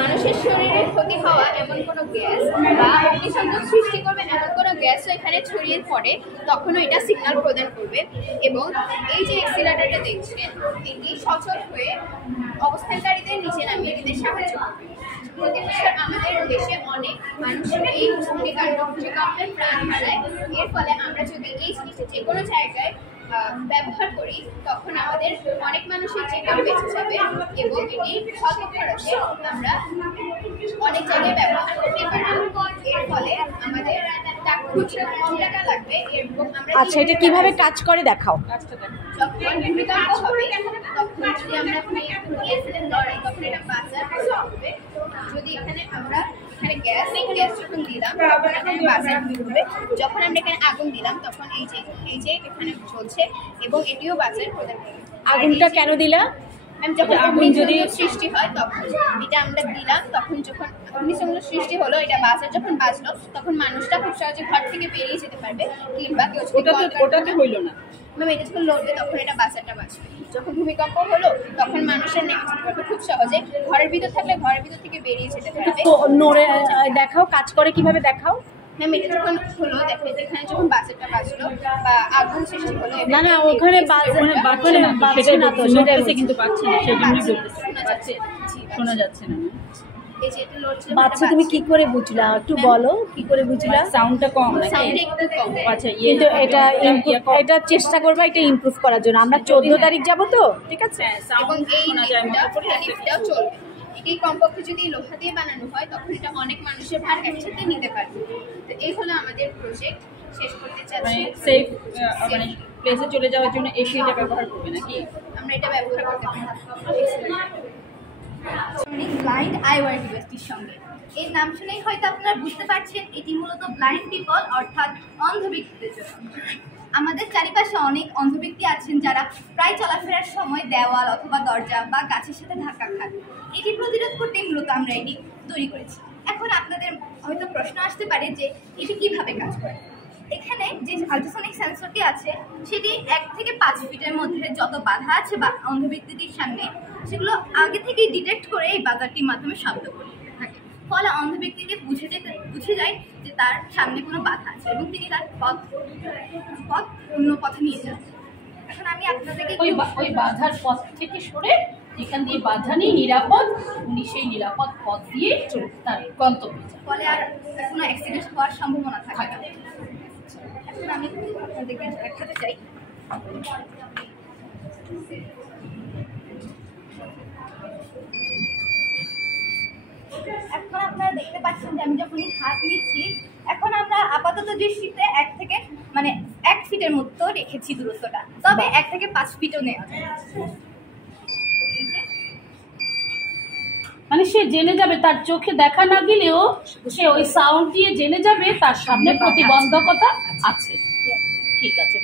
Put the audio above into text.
মানুষের শরীরে ক্ষতি হওয়া এমন কোনো গ্যাস বা অগ্নিসংযোগ সৃষ্টি করবে এমন কোনো গ্যাসও এখানে ছড়িয়ে পড়ে, তখনও এটা সিগন্যাল প্রদান করবে। এবং এই যে এক্সিলারেটরটা দেখছেন, এটি সচল হয়ে অবস্থানকারীদের নিচে নামিয়ে দিতে সাহায্য করবে। প্রতি বছর আমাদের দেশে অনেক মানুষ এই ভূমিকম্পের প্রাণ হারায়। এর ফলে আমরা যদি এই জিনিসটা যে কোনো জায়গায় ব্যবহার করি, তখন আমাদের অনেক মানুষের জীবন বেঁচে যাবে এবং এটি স্বল্প খরচে আমরা অনেক জায়গায় ব্যবহার করতে পারবো। এর ফলে আমাদের খুচরা কম টাকা লাগবে। আচ্ছা, এটা কিভাবে কাজ করে দেখাও। যখন ভূমিকম্প হবে তখন যদি আমরা লড়াই, তখন এটা বাজার হবে। যদি এখানে আমরা গ্যাস যখন দিলাম তখন এখানে বাজার হবে। যখন আমরা এখানে আগুন দিলাম তখন এই যে এখানে চলছে এবং এটিও বাজার প্রদান করবে। আগুনটা কেন দিলা? যখন অগ্নিসংযোগ সৃষ্টি হয় তখন এটা আমরা দিলাম, তখন যখন অগ্নিসংযোগ সৃষ্টি হলো, এটা বাজার যখন বাজলো, তখন মানুষটা খুব সহজে ঘর থেকে বেরিয়ে যেতে পারবে। কিংবা কেউ ওটাতে হইল না ম্যাম, এটা যখন লড়বে তখন এটা বাজারটা বাঁচবে। যখন ভূমিকম্প হলো তখন মানুষের নেমে যেতে পারবে খুব সহজে, ঘরের ভিতর থাকলে ঘরের ভিতর থেকে বেরিয়ে যেতে পারবে। নড়ে দেখাও, কাজ করে কিভাবে দেখাও। ম্যাম, এটা যখন হলো দেখো, এখানে যখন বাজারটা বাজলো বা আগুন সৃষ্টি হলো, না না, ওখানে বাজছে না তো, সেটাই কিন্তু পাচ্ছে না, শোনা যাচ্ছে না। বাচ্চা, তুমি কি করে বুঝলা? একটু বলো, কি করে বুঝলা? সাউন্ডটা কম, সাউন্ড একটু কম। আচ্ছা, কিন্তু এটা চেষ্টা করবা এটা ইমপ্রুভ করার জন্য। আমরা 14 তারিখ যাব তো, ঠিক আছে? এবং এই লিফটটাও চলবে। এই কমপক্ষে যদি লোহা দিয়ে বানানো হয় তখন এটা অনেক মানুষের ভার একসাথে নিতে পারবে। তো এই হলো আমাদের প্রজেক্ট। শেষ করতে চাচ্ছি, সেফ মানে প্লেসে চলে যাওয়ার জন্য এসিটা ব্যবহার করবে নাকি? আমরা এটা ব্যবহার করতে পারি ব্লাইন্ড আইওয়ার ডিভাইসটির সঙ্গে। এর নাম শুনেই হয়তো আপনারা বুঝতে পারছেন এটি মূলত ব্লাইন্ড পিপল অর্থাৎ অন্ধ ব্যক্তিদের জন্য। আমাদের চারিপাশে অনেক অন্ধ ব্যক্তি আছেন যারা প্রায় চলাফেরার সময় দেওয়াল অথবা দরজা বা গাছের সাথে ধাক্কা খান। এটি প্রতিরোধ করতে মূলত আমরা এটি তৈরি করেছি। এখন আপনাদের হয়তো প্রশ্ন আসতে পারে যে এটি কিভাবে কাজ করে। এখানে যে আল্ট্রাসনিক সেন্সরটি আছে সেটি 1 থেকে 5 ফিটের মধ্যে যত বাধা আছে বা অন্ধ ব্যক্তিটির সামনে, সেগুলো আগে থেকেই ডিটেক্ট করে এই বাজারটির মাধ্যমে শব্দ করে থাকে। ফলে অন্ধ ব্যক্তিকে বুঝে যায় যে তার সামনে কোনো বাধা আছে এবং তিনি তার পথ অন্য পথে নিয়ে যান। এখন আমি আপনাদেরকে ওই বাধার পথ থেকে সরে যেখান দিয়ে বাধা নেই নিরাপদ, উনি সেই নিরাপদ পথ দিয়ে তার গন্তব্যে যান। ফলে আর কোনো অ্যাক্সিডেন্ট হওয়ার সম্ভাবনা থাকে না। এখন আমি আপনাদেরকে দেখাতে চাই। এখন আপনারা দেখতে পাচ্ছেন যে আমি যখনই হাত নিচ্ছি, এখন আমরা আপাতত দৃষ্টিতে 1 ফিটের মতো রেখেছি দূরত্বটা, তবে 1 থেকে 5 ফিটও নেওয়া যায়। মানে সে জেনে যাবে, তার চোখে দেখা না গেলেও সে ওই সাউন্ড দিয়ে জেনে যাবে তার সামনে প্রতিবন্ধকতা আছে। ঠিক আছে।